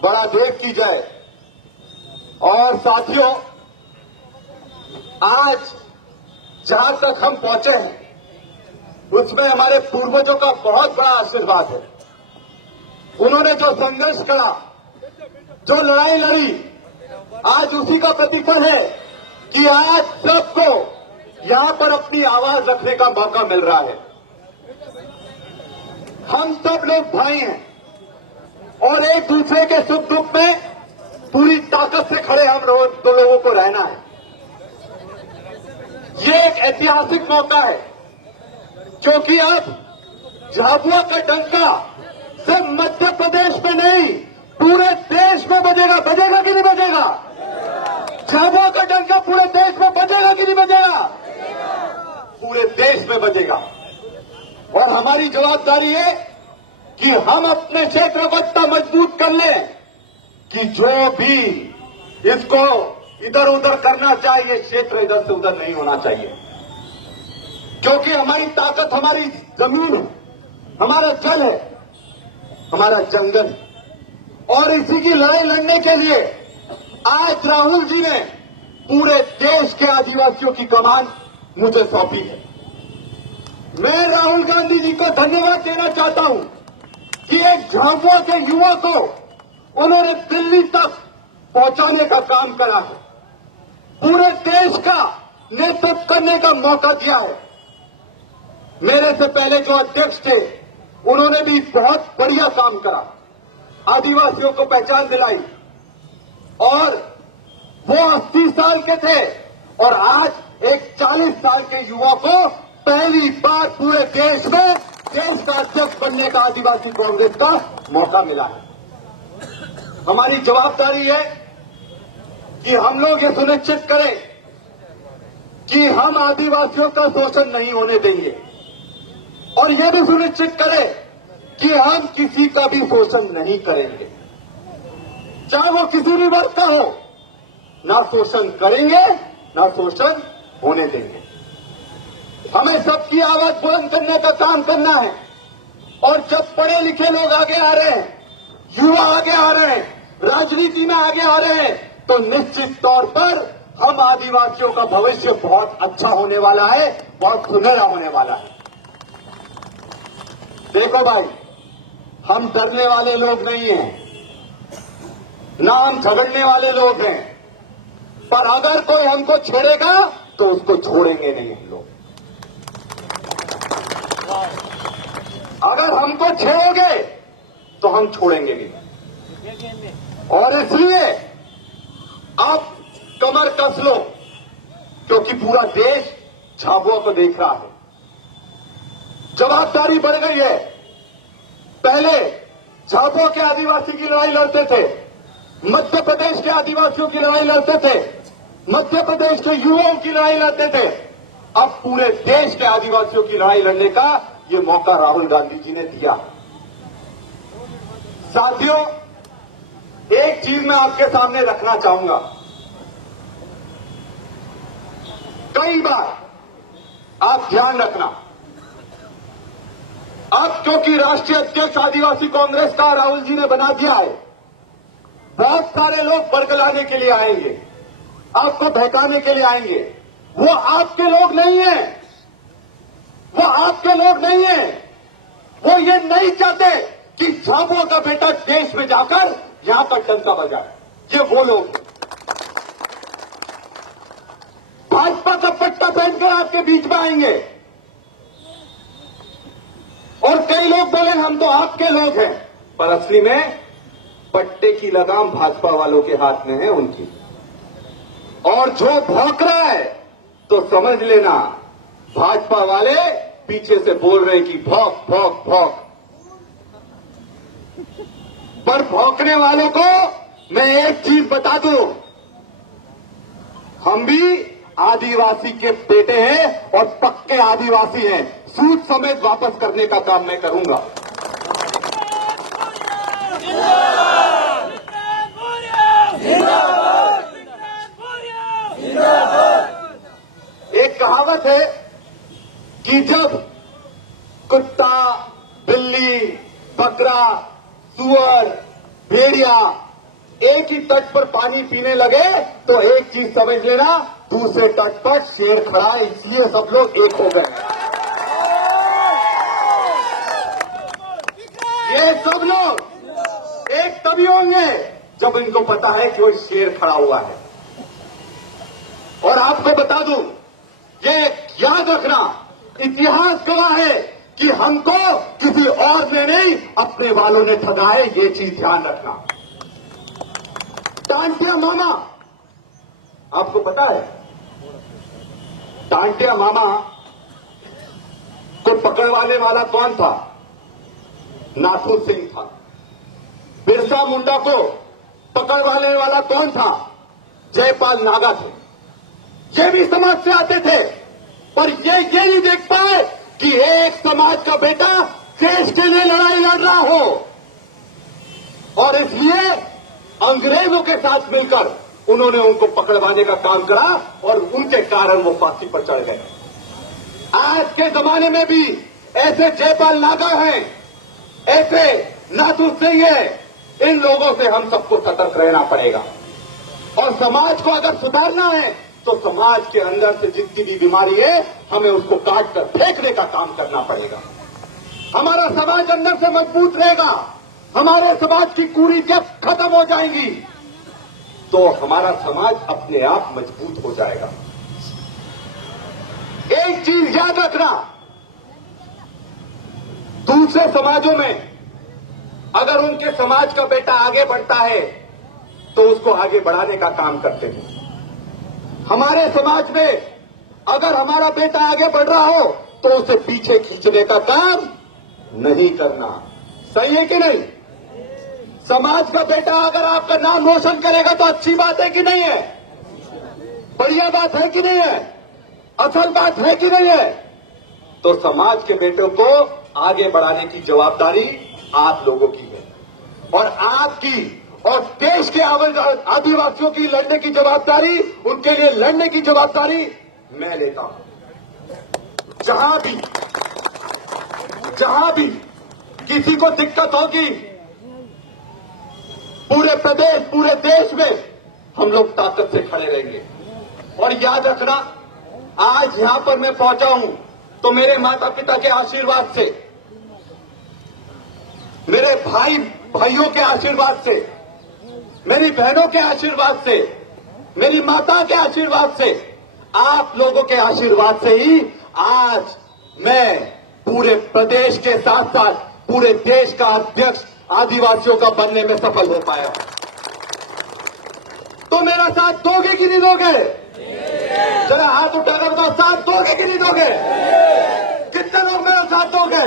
बड़ा देव की जय। और साथियों, आज जहां तक हम पहुंचे हैं उसमें हमारे पूर्वजों का बहुत बड़ा आशीर्वाद है। उन्होंने जो संघर्ष करा, जो लड़ाई लड़ी, आज उसी का प्रतिफल है कि आज सबको यहां पर अपनी आवाज रखने का मौका मिल रहा है। हम सब लोग भाई हैं और एक दूसरे के सुख दुख में पूरी ताकत से खड़े हम लोगों को रहना है। ये एक ऐतिहासिक मौका है क्योंकि अब झाबुआ का डंका सिर्फ मध्य प्रदेश में नहीं, पूरे देश में बजेगा। बजेगा कि नहीं बजेगा? झाबुआ का डंका पूरे देश में बजेगा कि नहीं बजेगा? पूरे देश में बजेगा। और हमारी जवाबदारी है कि हम अपने क्षेत्र को इतना मजबूत कर लें कि जो भी इसको इधर उधर करना चाहिए, क्षेत्र इधर से उधर नहीं होना चाहिए। क्योंकि हमारी ताकत हमारी जमीन है, हमारा जल है, हमारा जंगल है। और इसी की लड़ाई लड़ने के लिए आज राहुल जी ने पूरे देश के आदिवासियों की कमान मुझे सौंपी है। मैं राहुल गांधी जी को धन्यवाद देना चाहता हूं कि एक झाबुआ के युवा को उन्होंने दिल्ली तक पहुंचाने का काम करा है, पूरे देश का नेतृत्व करने का मौका दिया है। मेरे से पहले जो अध्यक्ष थे उन्होंने भी बहुत बढ़िया काम करा, आदिवासियों को पहचान दिलाई। और वो 80 साल के थे और आज एक 40 साल के युवा को पहली बार पूरे देश में देश का अध्यक्ष बनने का आदिवासी कांग्रेस का मौका मिला है। हमारी जवाबदारी है कि हम लोग ये सुनिश्चित करें कि हम आदिवासियों का शोषण नहीं होने देंगे और यह भी सुनिश्चित करें कि हम किसी का भी शोषण नहीं करेंगे, चाहे वो किसी भी वर्ग का हो। ना शोषण करेंगे, ना शोषण होने देंगे। हमें सबकी आवाज बुलंद करने का काम करना है। और जब पढ़े लिखे लोग आगे आ रहे हैं, युवा आगे आ रहे हैं, राजनीति में आगे आ रहे हैं, तो निश्चित तौर पर हम आदिवासियों का भविष्य बहुत अच्छा होने वाला है, बहुत सुनहरा होने वाला है। देखो भाई, हम डरने वाले लोग नहीं हैं, ना हम झगड़ने वाले लोग हैं, पर अगर कोई हमको छेड़ेगा तो उसको छोड़ेंगे नहीं हम लोग। अगर हमको छेड़ोगे तो हम छोड़ेंगे नहीं। और इसलिए आप कमर कस लो क्योंकि पूरा देश झाबुआ को देख रहा है। जवाबदारी बढ़ गई है। पहले झाबुआ के आदिवासी की लड़ाई लड़ते थे, मध्य प्रदेश के आदिवासियों की लड़ाई लड़ते थे, मध्य प्रदेश के युवाओं की लड़ाई लड़ते थे। अब पूरे देश के आदिवासियों की लड़ाई लड़ने का ये मौका राहुल गांधी जी ने दिया। साथियों, एक चीज मैं आपके सामने रखना चाहूंगा। कई बार आप ध्यान रखना, अब क्योंकि राष्ट्रीय अध्यक्ष आदिवासी कांग्रेस का राहुल जी ने बना दिया है, बहुत सारे लोग बरगलाने के लिए आएंगे, आपको बहकाने के लिए आएंगे। वो आपके लोग नहीं हैं, वो आपके लोग नहीं हैं। वो ये नहीं चाहते कि झाबुआ का बेटा देश में जाकर यहां पर डंका बजाए। ये वो लोग हैं। भाजपा का पट्टा पहनकर आपके बीच में आएंगे और कई लोग बोले हम तो आपके लोग हैं, पर असली में पट्टे की लगाम भाजपा वालों के हाथ में है, उनकी। और जो भौंक रहा है तो समझ लेना भाजपा वाले पीछे से बोल रहे कि भौंक भौंक भौंक। पर भौंकने वालों को मैं एक चीज बता दूं, हम भी आदिवासी के बेटे हैं और पक्के आदिवासी हैं। सूद समेत वापस करने का काम मैं करूंगा। एक कहावत है कि जब कुत्ता, बिल्ली, बकरा, सुअर, भेड़िया एक ही तट पर पानी पीने लगे तो एक चीज समझ लेना, दूसरे तट पर शेर खड़ा है, इसलिए सब लोग एक हो गए। ये सब लोग एक तभी होंगे जब इनको पता है कि वो शेर खड़ा हुआ है। और आपको बता दूं, ये याद रखना, इतिहास गवाह है कि हमको किसी और ने नहीं, अपने वालों ने ठगा है, ये चीज ध्यान रखना। टांटिया मामा, आपको पता है टांटिया मामा को पकड़वाने वाला कौन था? नाथू सिंह था। बिरसा मुंडा को पकड़वाने वाला कौन था? जयपाल नागा थे। ये भी समाज से आते थे, पर ये नहीं देख पाए कि एक समाज का बेटा देश के लिए लड़ाई लड़ रहा हो, और इसलिए अंग्रेजों के साथ मिलकर उन्होंने उनको पकड़वाने का काम करा और उनके कारण वो फांसी पर चढ़ गए। आज के जमाने में भी ऐसे जयपाल नागा हैं, ऐसे नाथू सिंह है, इन लोगों से हम सबको सतर्क रहना पड़ेगा। और समाज को अगर सुधारना है तो समाज के अंदर से जितनी भी बीमारी है, हमें उसको काट कर फेंकने का काम करना पड़ेगा। हमारा समाज अंदर से मजबूत रहेगा, हमारे समाज की कुरीतियां खत्म हो जाएंगी, तो हमारा समाज अपने आप मजबूत हो जाएगा। एक चीज याद रखना, दूसरे समाजों में अगर उनके समाज का बेटा आगे बढ़ता है तो उसको आगे बढ़ाने का काम करते हैं। हमारे समाज में अगर हमारा बेटा आगे बढ़ रहा हो तो उसे पीछे खींचने का काम नहीं करना। सही है कि नहीं? समाज का बेटा अगर आपका नाम रोशन करेगा तो अच्छी बात है कि नहीं है? बढ़िया बात है कि नहीं है? असल बात है कि नहीं है? तो समाज के बेटों को आगे बढ़ाने की जवाबदारी आप लोगों की है, और आपकी और देश के आदिवासियों की लड़ने की जवाबदारी, उनके लिए लड़ने की जवाबदारी मैं लेता हूं। जहां भी किसी को दिक्कत होगी, पूरे प्रदेश पूरे देश में हम लोग ताकत से खड़े रहेंगे। और याद रखना, आज यहां पर मैं पहुंचा हूं तो मेरे माता पिता के आशीर्वाद से, मेरे भाइयों के आशीर्वाद से, मेरी बहनों के आशीर्वाद से, मेरी माता के आशीर्वाद से, आप लोगों के आशीर्वाद से ही आज मैं पूरे प्रदेश के साथ साथ पूरे देश का अध्यक्ष आदिवासियों का बनने में सफल हो पाया। तो मेरा साथ दोगे कि नहीं दोगे? जरा हाथ उठाकर बताओ, साथ दोगे कि नहीं दोगे? कितने लोग मेरा साथ दोगे?